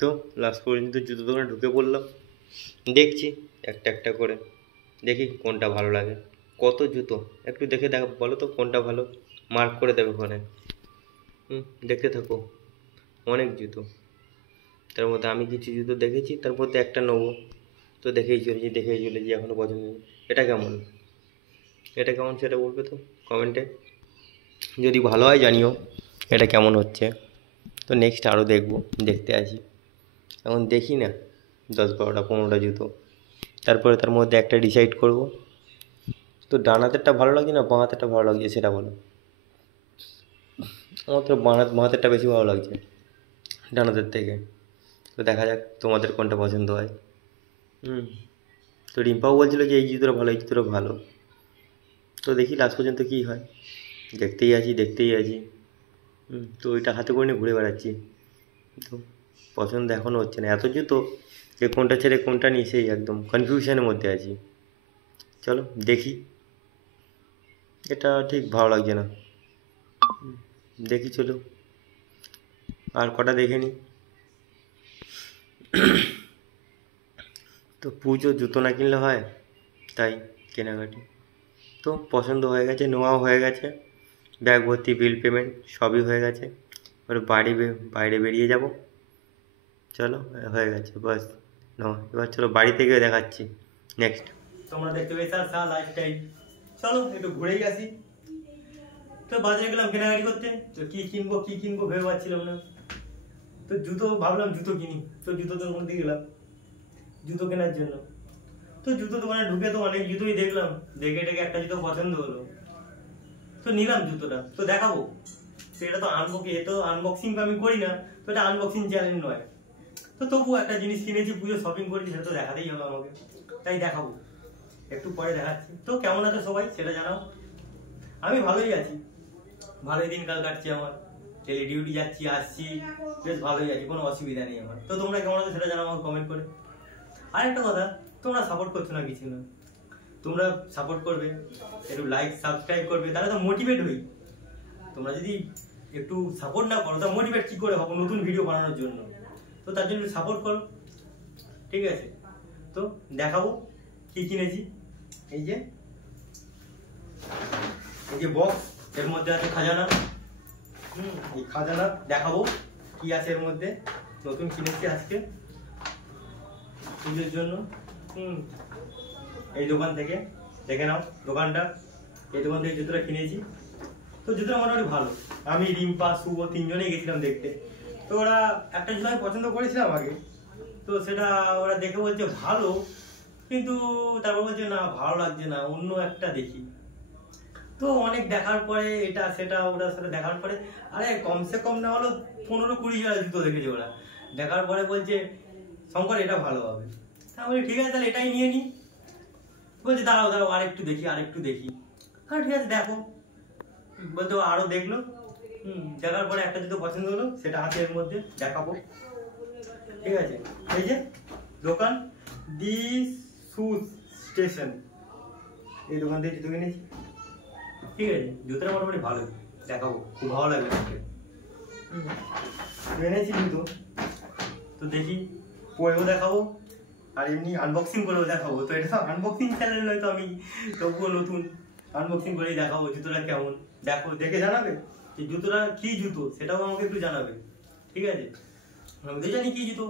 তো লাস্ট পর্যন্ত জুতো দোকানে ঢুকে পড়লাম, দেখছি একটা একটা করে, দেখি কোনটা ভালো লাগে। কত জুতো একটু দেখে বলো তো কোনটা ভালো, মার্ক করে দেবে ওখানে। দেখতে থাকো, অনেক জুতো। তার মধ্যে আমি কিছু জুতো দেখেছি, তার মধ্যে একটা নেবো। তো দেখেই চলেছি, এখনও পছন্দ নেই। এটা কেমন সেটা বলবে তো কমেন্টে, যদি ভালো হয় জানিও এটা কেমন হচ্ছে। তো নেক্সট আরও দেখতে আসি। এখন দেখি না 10-12টা 15টা জুতো, তারপরে তার মধ্যে একটা ডিসাইড করব। তো ডান হাতেরটা ভালো লাগছে না বাঁ হাতেরটা ভালো লাগছে সেটা বলো। আমার তো বাঁ হাতেরটা বেশি ভালো লাগছে ডান হাতের থেকে। তো দেখা যাক তোমাদের কোনটা পছন্দ হয়। তো রিম্পাও বলছিল যে এই জুতোটা ভালো। তো দেখি লাস্ট পর্যন্ত কী হয়, দেখতেই আছি। তো ওইটা হাতে করে নিয়ে ঘুরে বেড়াচ্ছি। তো পছন্দ এখনও হচ্ছে না, এত জুতো যে কোনটা ছেড়ে কোনটা নিয়ে সেই একদম কনফিউশনের মধ্যে আছি। চলো দেখি, এটা ঠিক ভালো লাগছে না, দেখি চলো আর কটা দেখে নিই। তো পুজো জুতো না কিনলে হয়, তাই কেনাকাটি। তো পছন্দ হয়ে গেছে, নেওয়াও হয়ে গেছে, ব্যাগ ভর্তি বিল পেমেন্ট সবই হয়ে গেছে। এবার বাইরে বেরিয়ে যাব। চলো হয়ে গেছে বাস নাও, এবার চলো বাড়িতে গিয়ে দেখাচ্ছি নেক্সট। তোমরা দেখতে পেয়েছ লাইফটাইম। চলো একটু ঘুরেই আসি। তো বাজারে গেলাম কেনাকাটি করতে, তো কি কিনবো ভেবে পাচ্ছিলাম না। তো ভাবলাম জুতো কিনি। তো জুতো দোকানের মধ্যে গেলাম জুতো কেনার জন্য। তো জুতো দোকানে ঢুকে তো অনেক জুতোই দেখলাম, দেখে একটা জুতো পছন্দ হলো, তো নিলাম জুতোটা। তো দেখাবো, তো এটা তো আনবক্সিং আমি করি না, তো এটা আনবক্সিং চ্যানেল নয়। তো তবুও একটা জিনিস কিনেছি, পুজো শপিং করেছি, সেটা তো দেখাতেই হবে আমাকে, তাই দেখাবো। একটু পরে দেখাচ্ছি। তো কেমন আছো সবাই সেটা জানাও। আমি ভালোই আছি, ভালোই দিনকাল কাটছে আমার, ডেলি ডিউটি যাচ্ছি আসছি, বেশ ভালোই আছি, কোনো অসুবিধা নেই আমার। তো তোমরা কেমন আছো সেটা জানাও আমাকে কমেন্ট করে। আর একটা কথা, তোমরা সাপোর্ট করছো না কিছু না, তোমরা সাপোর্ট করবে, একটু লাইক সাবস্ক্রাইব করবে, তাহলে তো মোটিভেট হই। তোমরা যদি একটু সাপোর্ট না করো তা মোটিভেট কি করে হবো নতুন ভিডিও বানানোর জন্য। তো তার জন্য সাপোর্ট করো, ঠিক আছে। তো দেখাবো কি কিনেছি। এই যে বক্স, এর মধ্যে আছে খাজানা। এই খাজানা দেখাবো কি আছে এর মধ্যে, নতুন কিনেছি আজকে পুজোর জন্য। এই দোকান থেকে দেখে নাও দোকানটা, এই দোকান থেকে জুতোটা কিনেছি। তো জুতোটা মোটামুটি ভালো। আমি রিম্পা শুভ তিনজনেই গেছিলাম দেখতে। তো ওরা একটা জুতো আমি পছন্দ করেছিলাম আগে, তো সেটা ওরা দেখে বলছে ভালো, কিন্তু তারপর বলছে না ভালো লাগছে না, অন্য একটা দেখি। তো অনেক দেখার পরে এটা সেটা ওটার সাথে দেখার পরে, আরে কমসে কম না হলো 15-20 জোড়া জুতো দেখেছে ওরা, দেখার পরে বলছে শঙ্কর এটা ভালো হবে। তা বলি ঠিক আছে তাহলে এটাই নিয়ে নিই। বলছে দাঁড়াও আরেকটু দেখি। হ্যাঁ ঠিক আছে দেখো, বলতে আরো দেখলো। দেখার পরে একটা জুতো পছন্দ হলো, সেটা হাতের মধ্যে দেখাবো, ঠিক আছে। এই যে দোকান দি শুজ স্টেশন, এই দোকান থেকে জুতো কিনেছি, ঠিক আছে। জুতোটা মোটামুটি ভালো, দেখাবো, খুব ভালো লাগবে এনেছি জুতো। তো দেখি পরেও দেখাবো, আর এমনি আনবক্সিং করেও দেখাবো। তো এটা তো আনবক্সিং চ্যানেল নয়, তো আমি তবুও নতুন আনবক্সিং করেই দেখাবো জুতোটা কেমন। দেখে জানাবে যে জুতোটা কি জুতো, সেটাও আমাকে একটু জানাবে, ঠিক আছে। আমি তো জানি কি জুতো,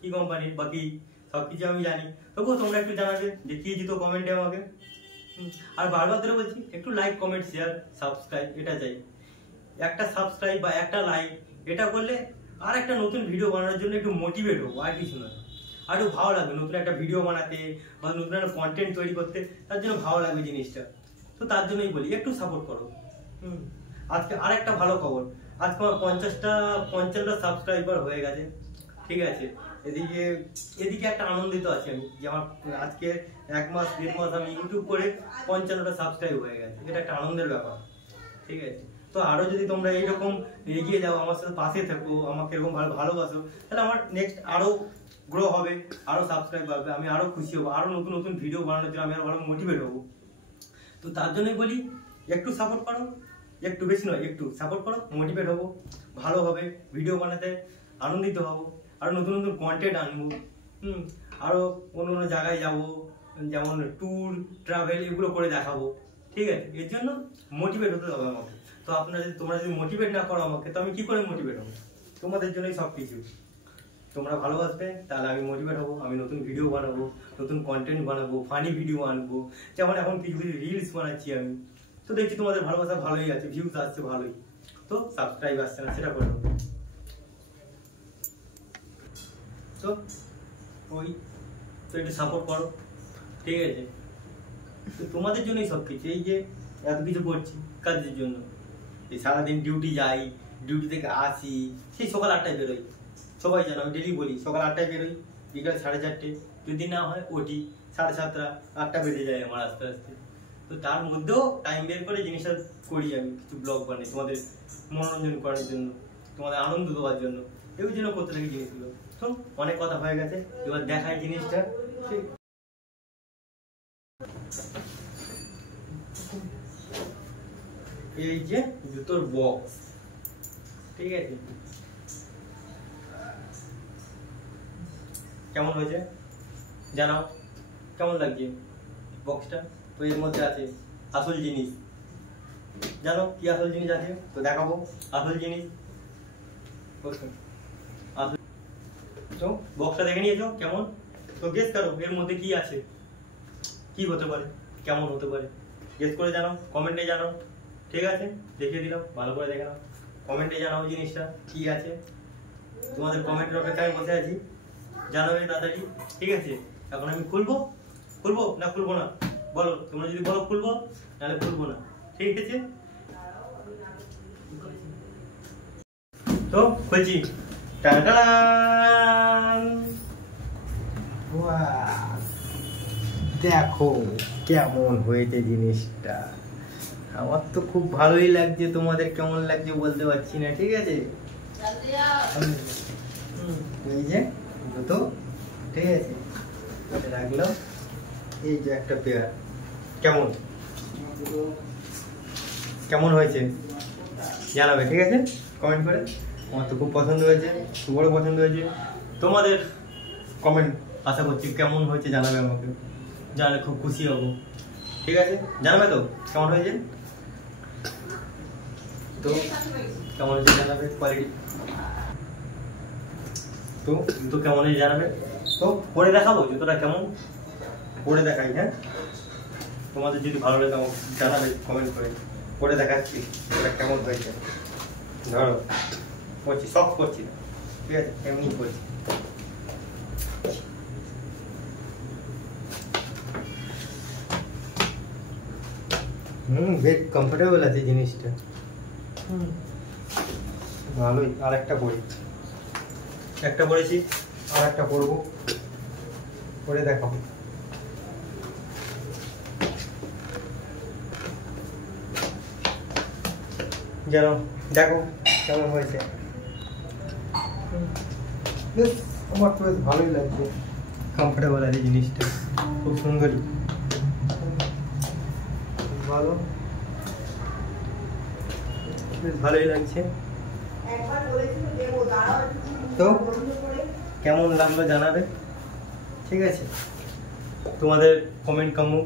কি কোম্পানির বা কি, সবকিছু আমি জানি, তবুও তোমরা একটু জানাবে যে কি জুতো কমেন্টে আমাকে। আর বারবার ধরে বলছি একটু লাইক কমেন্ট শেয়ার সাবস্ক্রাইব, এটা চাই। একটা সাবস্ক্রাইব বা একটা লাইক, এটা করলে আর একটা নতুন ভিডিও বানানোর জন্য একটু মোটিভেট হবো, আর কিছু না। আর একটু ভালো লাগবে নতুন একটা ভিডিও বানাতে বা নতুন একটা কন্টেন্ট তৈরি করতে, তার জন্য ভালো লাগবে জিনিসটা। তো তার জন্যই বলি একটু সাপোর্ট করো। আজকে আর একটা ভালো খবর, আজকে আমার 55টা সাবস্ক্রাইবার হয়ে গেছে, ঠিক আছে। এদিকে একটা আনন্দিত আছি আমি, যে আমার আজকে 1 মাস 1.5 মাস আমি ইউটিউব করে 55টা সাবস্ক্রাইব হয়ে গেছে, এটা একটা আনন্দের ব্যাপার, ঠিক আছে। তো আরো যদি তোমরা এইরকম এগিয়ে যাও, আমার সাথে পাশে থাকো, আমাকে এরকম ভালোবাসো, তাহলে আমার নেক্সট আরো গ্রো হবে, আরো সাবস্ক্রাইব বাড়বে, আমি আরো খুশি হবো, আরো নতুন ভিডিও বানানোর জন্য আমি আরো ভালো মোটিভেট হবো। তো তার জন্যই বলি একটু সাপোর্ট করো, একটু বেশি নয়, একটু সাপোর্ট করো, মোটিভেট হবো, ভালো হবে, ভিডিও বানাতে আনন্দিত হবো। আরও নতুন নতুন কন্টেন্ট আনবো। আরও অন্য অন্য জায়গায় যাব, যেমন ট্যুর ট্রাভেল এগুলো করে দেখাবো। ঠিক আছে, এর জন্য মোটিভেট হতে হবে আমাকে। তো তোমরা যদি মোটিভেট না করো আমাকে, তো আমি কি করে মোটিভেট হবো? তোমাদের জন্যই সব কিছু। তোমরা ভালোবাসবে, তাহলে আমি মোটিভেট হবো, আমি নতুন ভিডিও বানাবো, নতুন কন্টেন্ট বানাবো, ফানি ভিডিও আনবো। যেমন এখন কিছু কিছু রিলস বানাচ্ছি আমি, তো দেখছি তোমাদের ভালোবাসা ভালোই আছে, ভিউজ আসছে ভালোই, তো সাবস্ক্রাইব আসছে না, সেটা করে দেবো। তো তো একটু সাপোর্ট করো, ঠিক আছে? তো তোমাদের জন্যই সব কিছু। এই যে এত কিছু করছি কাজের জন্য, এই সারাদিন ডিউটি যাই, ডিউটি থেকে আসি, সেই সকাল 8টায় বেরোই। সবাই জানো, আমি ডেলি বলি সকাল 8টায় বেরোই, বিকাল 4:30, যদি না হয় ওটি 7:30, 8টা বেজে যায় আমার আস্তে আস্তে। তো তার মধ্যেও টাইম বের করে জিনিসটা করি, আমি কিছু ব্লগ বানাই তোমাদের মনোরঞ্জন করার জন্য, তোমাদের আনন্দ দেওয়ার জন্য, এই জন্য করতে থাকি জিনিসগুলো। তো অনেক কথা হয়ে গেছে, এবার দেখাই জিনিসটা। এই যে জুতোর বক্স, ঠিক আছে? কেমন হয়েছে জানাও, কেমন লাগছে বক্সটা? তো এর মধ্যে আছে আসল জিনিস। জানো কি আসল জিনিস আছে? তো দেখাবো আসল জিনিস। তো বক্সটা দেখে নিয়েছো কেমন? তো গেস করো এর মধ্যে কি আছে, কি হতে পারে, কেমন হতে পারে, গেস করে জানাও, কমেন্টে জানাও। ঠিক আছে, দেখিয়ে দিলাম, ভালো করে দেখে নাও, কমেন্টে জানাও জিনিসটা কি আছে। তোমাদের কমেন্টের অপেক্ষায় বসে আছি, জানাবে তাড়াতাড়ি। ঠিক আছে, এখন আমি খুলবো না খুলবো না বলো? তোমরা যদি বলো খুলবো, তাহলে খুলবো না। ঠিক আছে, তো খুলছি। দেখো কেমন হয়েছে জিনিসটা, আমার তো খুব ভালোই লাগছে, তোমাদের কেমন লাগছে বলতে পারছি না। ঠিক আছে, এই যে দুটো, ঠিক আছে, রাখলাম। এই যে একটা পেয়ার, কেমন হয়েছে জানাবে, ঠিক আছে, কমেন্ট করে। আমার তো খুব পছন্দ হয়েছে, বড় পছন্দ হয়েছে। তোমাদের কমেন্ট আশা করছি কেমন হয়েছে জানাবে আমাকে, জানালে খুব খুশি হব। ঠিক আছে, জানাবে তো কেমন হয়েছে? তো কেমন হয়েছে জানাবে, কোয়ালিটি তো জুতো কেমন হয়েছে জানাবে। তো পরে দেখাবো জুতোটা কেমন, পরে দেখাই। হ্যাঁ, তোমাদের যদি ভালো লাগে আমাকে জানাবে কমেন্ট করে, পরে দেখাচ্ছি ওটা কেমন হয়েছে। ধরো করছি, সব করছি না, ঠিক আছে, এমনি করছি। বেশ কমফোর্টেবল আছে জিনিসটা, ভালোই। আর একটা পরি, একটা পরেছি, আর একটা পরবো, পরে দেখাবো। যেন দেখো কেমন হয়েছে। বেশ, আমার তো বেশ ভালোই লাগছে, কমফোর্টেবল আছে জিনিসটা, খুব সুন্দরই, ভালো, বেশ ভালোই লাগছে। তো কেমন লাগলো জানাবে, ঠিক আছে? তোমাদের কমেন্ট কামু।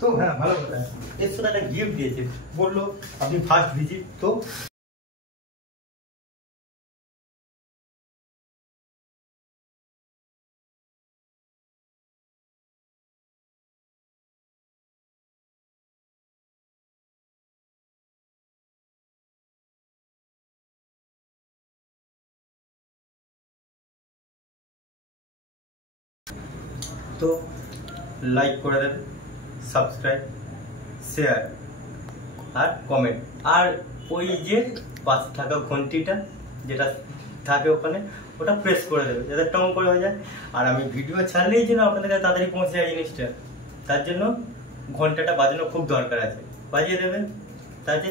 তো হ্যাঁ, ভালো কথা, এর সাথে একটা গিফট দিয়েছে, বললো আপনি ফার্স্ট ভিজিট। তো তো লাইক করে দেবেন, সাবস্ক্রাইব, শেয়ার আর কমেন্ট, আর ওই যে পাশে থাকা ঘন্টিটা যেটা থাকে ওখানে, ওটা প্রেস করে দেবে যাতে টং করে হয়ে যায়। আর আমি ভিডিও ছাড়লেই যেন আপনাদের কাছে তাড়াতাড়ি পৌঁছে যায় জিনিসটা, তার জন্য ঘন্টাটা বাজানো খুব দরকার আছে, বাজিয়ে দেবেন। তাই যে